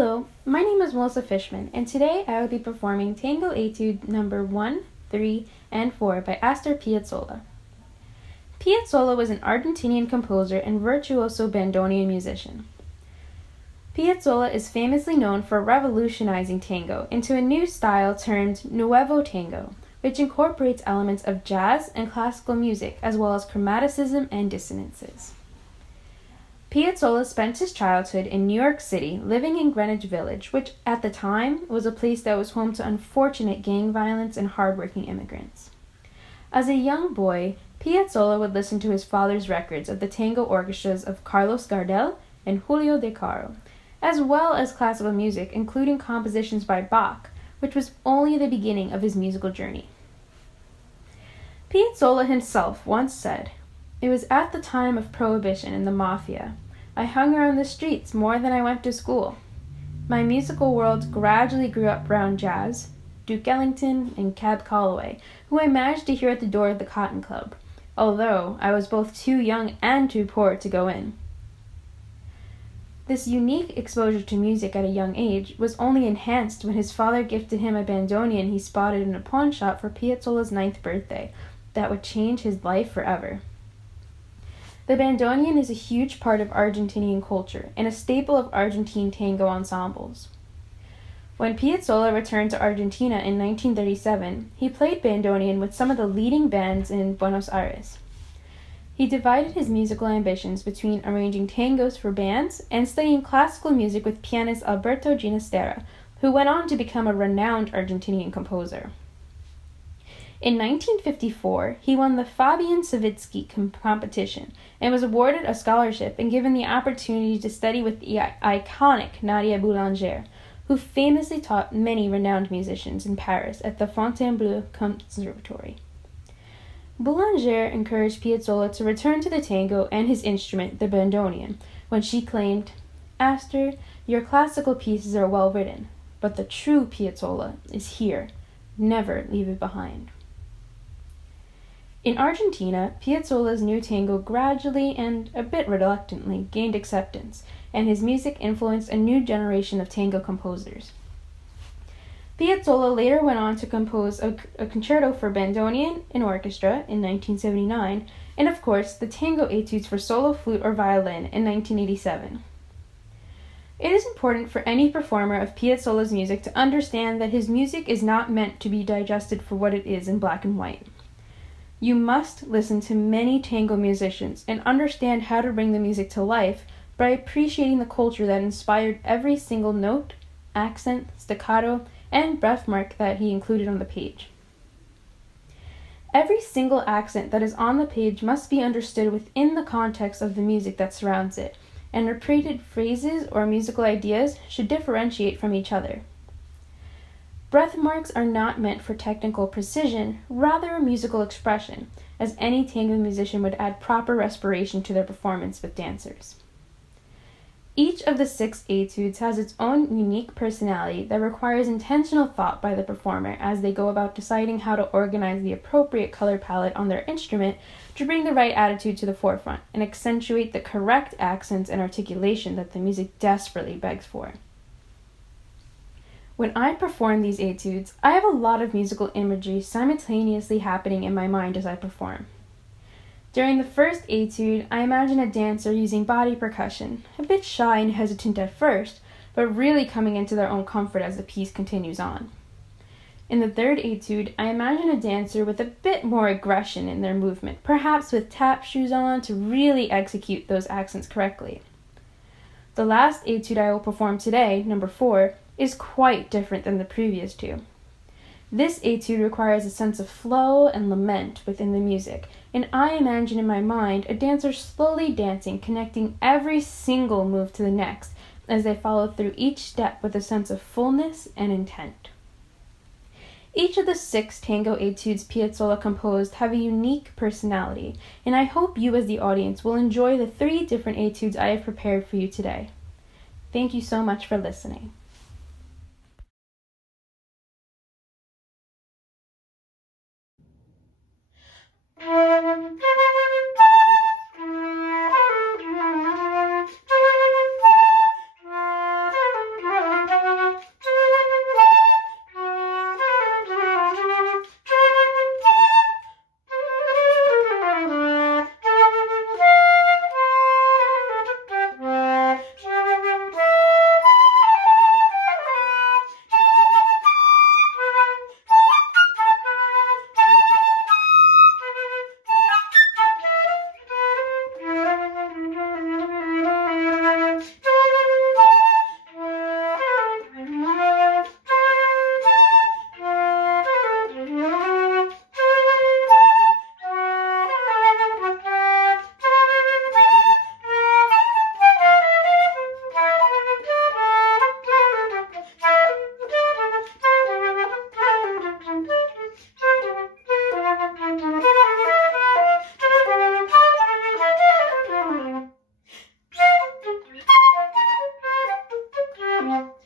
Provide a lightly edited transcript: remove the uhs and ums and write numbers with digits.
Hello, my name is Melissa Fishman, and today I will be performing Tango Etude number 1, 3, and 4 by Astor Piazzolla. Piazzolla was an Argentinian composer and virtuoso bandoneon musician. Piazzolla is famously known for revolutionizing tango into a new style termed Nuevo Tango, which incorporates elements of jazz and classical music as well as chromaticism and dissonances. Piazzolla spent his childhood in New York City, living in Greenwich Village, which at the time was a place that was home to unfortunate gang violence and hardworking immigrants. As a young boy, Piazzolla would listen to his father's records of the tango orchestras of Carlos Gardel and Julio De Caro, as well as classical music, including compositions by Bach, which was only the beginning of his musical journey. Piazzolla himself once said, "It was at the time of Prohibition and the Mafia. I hung around the streets more than I went to school. My musical world gradually grew up around jazz, Duke Ellington, and Cab Calloway, who I managed to hear at the door of the Cotton Club, although I was both too young and too poor to go in." This unique exposure to music at a young age was only enhanced when his father gifted him a bandoneon he spotted in a pawn shop for Piazzolla's 9th birthday that would change his life forever. The bandoneon is a huge part of Argentinian culture and a staple of Argentine tango ensembles. When Piazzolla returned to Argentina in 1937, he played bandoneon with some of the leading bands in Buenos Aires. He divided his musical ambitions between arranging tangos for bands and studying classical music with pianist Alberto Ginastera, who went on to become a renowned Argentinian composer. In 1954, he won the Fabian Savitsky competition and was awarded a scholarship and given the opportunity to study with the iconic Nadia Boulanger, who famously taught many renowned musicians in Paris at the Fontainebleau Conservatory. Boulanger encouraged Piazzolla to return to the tango and his instrument, the bandoneon, when she claimed, "Astor, your classical pieces are well written, but the true Piazzolla is here. Never leave it behind." In Argentina, Piazzolla's new tango gradually and a bit reluctantly gained acceptance, and his music influenced a new generation of tango composers. Piazzolla later went on to compose a concerto for bandoneon and orchestra in 1979, and of course, the tango etudes for solo flute or violin in 1987. It is important for any performer of Piazzolla's music to understand that his music is not meant to be digested for what it is in black and white. You must listen to many tango musicians and understand how to bring the music to life by appreciating the culture that inspired every single note, accent, staccato, and breath mark that he included on the page. Every single accent that is on the page must be understood within the context of the music that surrounds it, and repeated phrases or musical ideas should differentiate from each other. Breath marks are not meant for technical precision, rather a musical expression, as any tango musician would add proper respiration to their performance with dancers. Each of the 6 etudes has its own unique personality that requires intentional thought by the performer as they go about deciding how to organize the appropriate color palette on their instrument to bring the right attitude to the forefront and accentuate the correct accents and articulation that the music desperately begs for. When I perform these etudes, I have a lot of musical imagery simultaneously happening in my mind as I perform. During the first etude, I imagine a dancer using body percussion, a bit shy and hesitant at first, but really coming into their own comfort as the piece continues on. In the third etude, I imagine a dancer with a bit more aggression in their movement, perhaps with tap shoes on to really execute those accents correctly. The last etude I will perform today, number 4, is quite different than the previous 2. This etude requires a sense of flow and lament within the music, and I imagine in my mind a dancer slowly dancing, connecting every single move to the next as they follow through each step with a sense of fullness and intent. Each of the 6 tango etudes Piazzolla composed have a unique personality, and I hope you as the audience will enjoy the 3 different etudes I have prepared for you today. Thank you so much for listening. Bye.